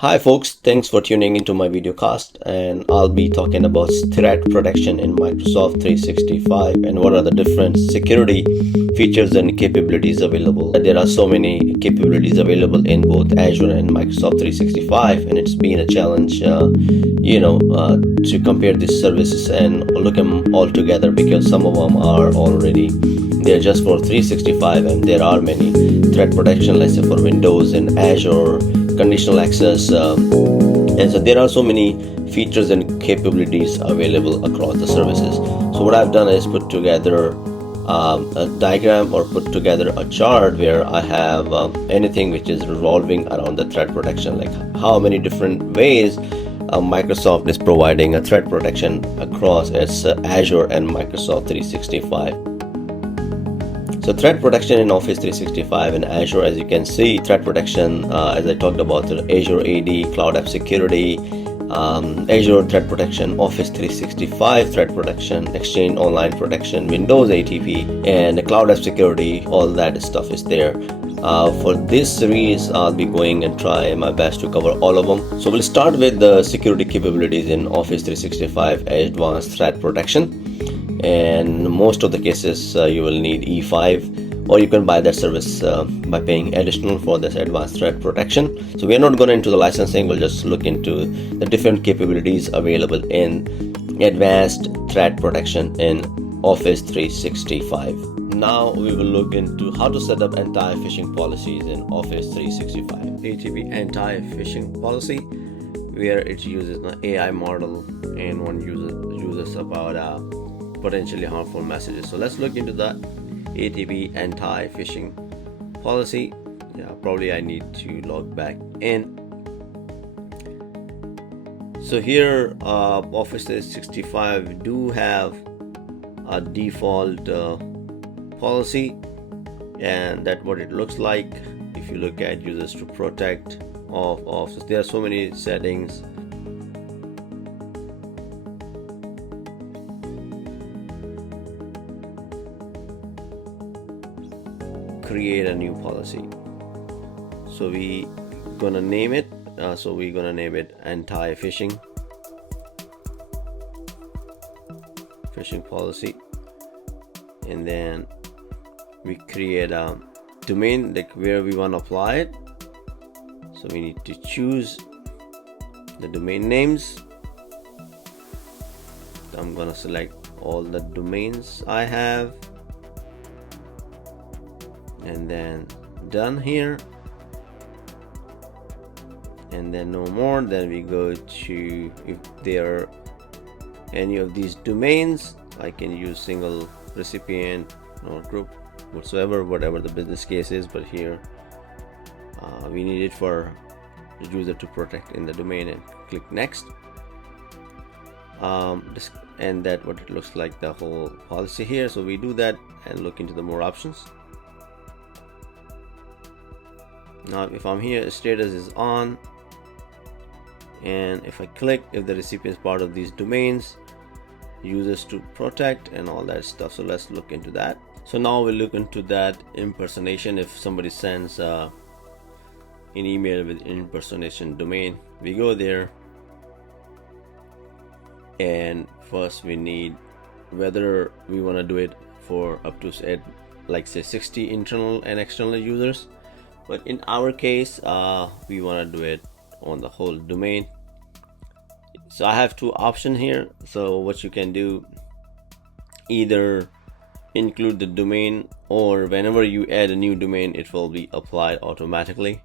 Hi folks, thanks for tuning into my video cast, and I'll be talking about threat protection in Microsoft 365 and what are the different security features and capabilities available. There are so many capabilities available in both Azure and Microsoft 365, and it's been a challenge to compare these services and look them all together, because some of them are already they're just for 365 and there are many threat protection, let's say for Windows and Azure, conditional access, and so there are so many features and capabilities available across the services. So what I've done is put together a diagram or put together a chart where I have anything which is revolving around the threat protection, like how many different ways Microsoft is providing a threat protection across its Azure and Microsoft 365. So threat protection in Office 365 and Azure, as you can see, threat protection, as I talked about, Azure AD, Cloud App Security, Azure Threat Protection, Office 365 Threat Protection, Exchange Online Protection, Windows ATP, and the Cloud App Security, all that stuff is there. For this series, I'll be going and try my best to cover all of them. So we'll start with the security capabilities in Office 365 Advanced Threat Protection. And most of the cases you will need E5, or you can buy that service by paying additional for this advanced threat protection. So we are not going into the licensing, we'll just look into the different capabilities available in advanced threat protection in Office 365. Now we will look into how to set up anti-phishing policies in Office 365. ATP anti-phishing policy, where it uses an AI model and one uses about potentially harmful messages. So let's look into the ATP anti-phishing policy. Probably I need to log back in. So here Office 365 do have a default policy, and that's what it looks like. If you look at users to protect of Office, there are so many settings. Create a new policy. So we gonna name it. We're gonna name it anti-phishing policy, and then we create a domain, like where we want to apply it. So we need to choose the domain names. I'm gonna select all the domains I have, and then done here, and then no more. Then we go to, if there are any of these domains, I can use single recipient or group whatsoever, whatever the business case is, but here we need it for the user to protect in the domain, and click next. And that what it looks like, the whole policy here. So we do that and look into the more options. Now if I'm here, status is on, and if I click, if the recipient is part of these domains, users to protect and all that stuff. So let's look into that. So now we'll look into that impersonation. If somebody sends an email with impersonation domain, we go there, and first we need whether we want to do it for up to like say 60 internal and external users. But in our case, we want to do it on the whole domain. So I have two options here. So what you can do, either include the domain, or whenever you add a new domain, it will be applied automatically.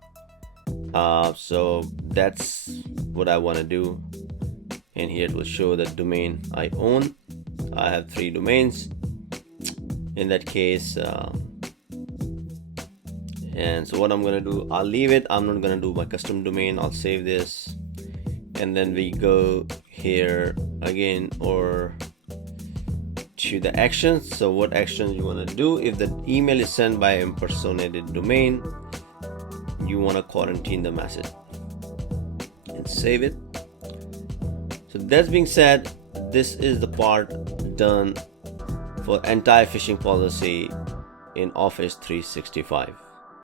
So that's what I want to do. And here it will show the domain I own. I have 3 domains in that case. And so what I'm gonna do, I'll leave it. I'm not gonna do my custom domain. I'll save this, and then we go here again, or to the actions. So what actions you want to do? If the email is sent by impersonated domain, you want to quarantine the message and save it. So that being said, this is the part done for anti-phishing policy in Office 365.